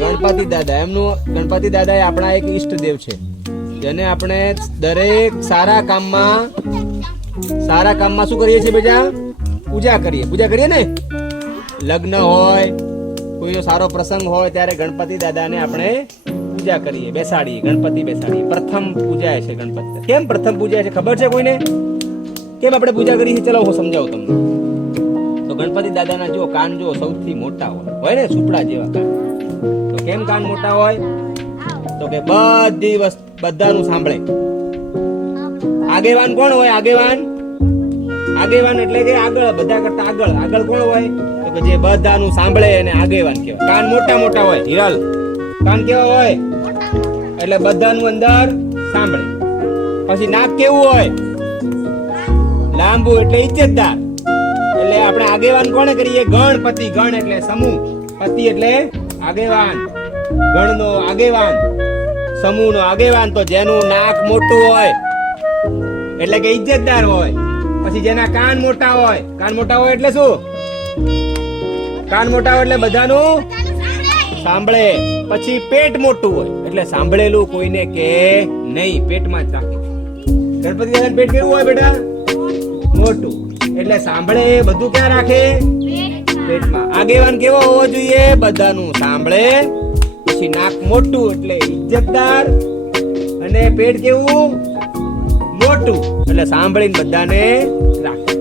ગણપતિ દાદા, એમનું ગણપતિ દાદા આપણા એક ઈષ્ટદેવ છે. જેને આપણે દરેક સારા કામમાં સારા કામમાં શું કરીએ છીએ બેટા? પૂજા કરીએ. પૂજા કરીએ ને? લગ્ન હોય, કોઈનો સારો પ્રસંગ હોય ત્યારે ગણપતિ દાદાને આપણે પૂજા કરીએ, બેસાડીએ, ગણપતિ બેસાડીએ. પ્રથમ પૂજાય છે ગણપતિ કેમ પ્રથમ પૂજાય છે ખબર છે કોઈને? કેમ આપણે પૂજા કરીએ છીએ? ચલો હું સમજાવું તમને. ગણપતિ દાદાના જો કાન જો સૌથી મોટા હોય હોય ને સુપડા જેવા કાન. તો કેમ કાન મોટા હોય? તો કે બધી વસ્તુ, બધાનું સાંભળે. આગેવાન કોણ હોય આગેવાન? આગેવાન એટલે કે આગળ, બધા કરતા આગળ. આગળ કોણ હોય? તો કે જે બધાનું સાંભળે એને આગેવાન કહેવાય. કાન મોટા મોટા હોય. હિરલ. કાન કેવા હોય? એટલે બધાનું અંદર સાંભળે. પછી નાક કેવું હોય? લાંબુ એટલે ઇજ્જતદાર આપણે આગેવાન કોને કરીએ? ગણપતિ, ગણ એટલે સમૂહ. પતિ એટલે આગેવાન. ગણનો આગેવાન. સમૂહનો આગેવાન તો જેનું નાક મોટું હોય, એટલે કે ઇજ્જતદાર હોય, પછી જેના કાન મોટા હોય. કાન મોટા હોય એટલે શું? કાન મોટા હોય એટલે બધાનું સાંભળે. પછી પેટ મોટું હોય, એટલે સાંભળેલું કોઈને કે નહીં. પેટમાં જ રાખે. ગણપતિ પેટ કેવું હોય બેટા? મોટું. એટલે સાંભળે બધું ક્યાં રાખે? પેટમાં. આગેવાન કેવો હોવો જોઈએ? બધાનું સાંભળે. પછી નાક મોટું એટલે ઇજ્જતદાર. અને પેટ કેવું? મોટું. એટલે સાંભળીને બધાને રાખે.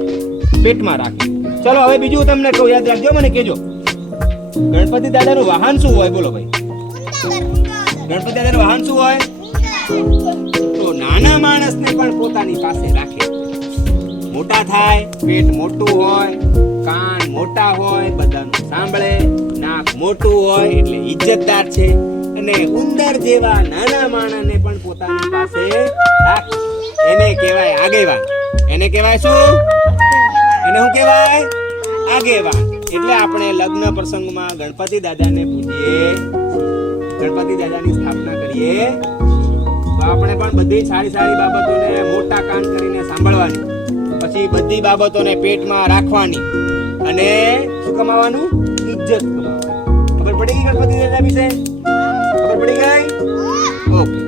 પેટમાં રાખે. ચલો, હવે બીજું તમને કહું, યાદ રાખજો, મને કેજો ગણપતિ દાદાનું વાહન શું હોય? બોલો ભાઈ. ગણપતિ દાદાનું વાહન શું હોય? તો નાના માણસને પણ પોતાની પાસે રાખે. મોટા થાય, પેટ મોટું હોય, કાન મોટા હોય, બધાનું સાંભળે, નાક મોટું હોય, એટલે ઇજ્જતદાર છે. અને ઉંદર જેવા નાના માણસને પણ પોતાની પાસે એને કહેવાય આગેવાન. એને કહેવાય શું? એને શું કહેવાય? આગેવાન. એટલે આપણે લગ્ન પ્રસંગમાં ગણપતિ દાદાને પૂજીએ, ગણપતિ દાદાની સ્થાપના કરીએ, તો આપણે પણ બધી સારી સારી બાબતોને મોટા કાન કરીને સાંભળવાની. પછી બધી બાબતોને પેટમાં રાખવાની. અને શું કમાવાનું? ઇજ્જત કમાવાની. ખબર પડી ગઈ ગણપતિ દાદા વિશે? ખબર પડી ગઈ? ઓકે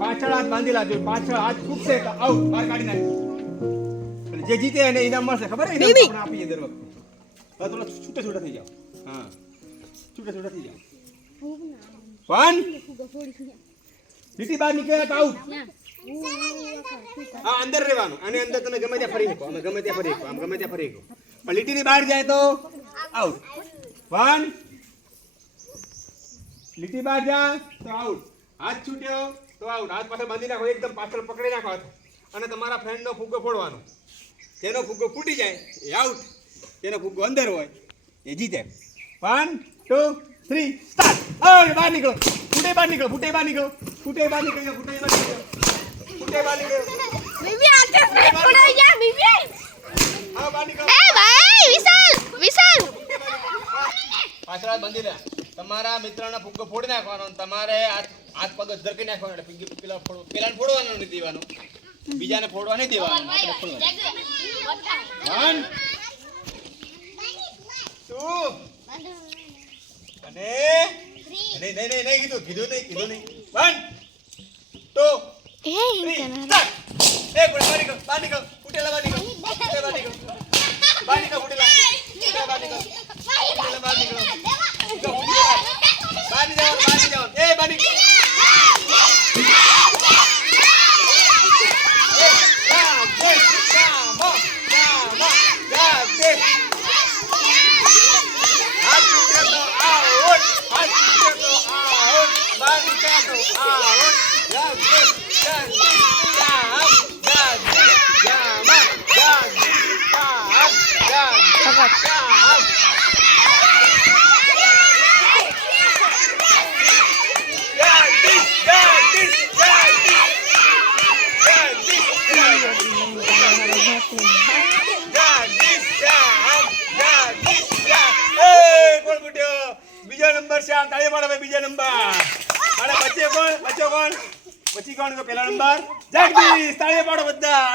પાછળ હાથ બાંધી લાવજો પાછળ હાથ છૂટશે તો આઉટ બહાર કાઢી નાખજો. જે જીતે એને ઇનામ મળશે ખબર આપીએ દર વખતે. હવે થોડા છૂટા છૂટા થઈ જાઓ. હા. છૂટા છૂટા થઈ જાઓ. વન. લીટી બહાર નીકળે તો આઉટ. હા અંદર રહેવાનું. અને અંદર તમે ગમે ત્યાં ફરી શકો. અમે ગમે ત્યાં ફરી શકો. આમ ગમે ત્યાં ફરી શકો. પણ લીટીની બહાર જાય તો આઉટ. વન. લીટી બહાર જા તો આઉટ. હાથ છૂટ્યો તો આઉટ. હાથ પાછળ બાંધી નાખો. એકદમ પાછળ પકડી નાખો હાથ. અને તમારા ફ્રેન્ડનો ફુગ્ગો ફોડવાનો. જેનો ફુગ્ગો ફૂટી જાય એ આઉટ. જેનો ફુગ્ગો અંદર હોય એ જીતે. વન ટુ થ્રી સ્ટાર્ટ ઓય બહાર નીકળો. ફૂટે બહાર નીકળો ફૂટે બહાર નીકળો. ફૂટે બહાર નીકળો ફૂટે બહાર નીકળો. ફૂટે બહાર નીકળો. બીબી આગે ફ્રેન્ડ પડાઈ જા બીબી હા બહાર નીકળો. એ ભાઈ વિશાલ વિશાલ. પાછળ હાથ લે. તમારા મિત્રના ફુગ્ગો ફોડી નાખવાનો તમારે હાથ પગ ધરકી નાખવાનો એટલે પેલા ફોડો પેલાને ફોડવાનો નહીં દેવાનો. બીજાને ફોડવા નહીં દેવાનો. વન ટુ અને? નહીં નહીં નહીં નહીં કીધું કીધું નહીં કીધું નહીં. વન ટુ એ થ્રી સ્ટાર્ટ એ પૂરા બહાર નીકળ બહાર નીકળ. ફૂટેલા બહાર નીકળ. ફૂટેલા બહાર નીકળ. બીજો નંબર છે, આ તાળી પાડો ભાઈ બીજો નંબર. અને પછી કોણ? બચ્ચો કોણ? પછી કોણ? પેલા નંબર. જગદીશ તાળી પાડો બધા.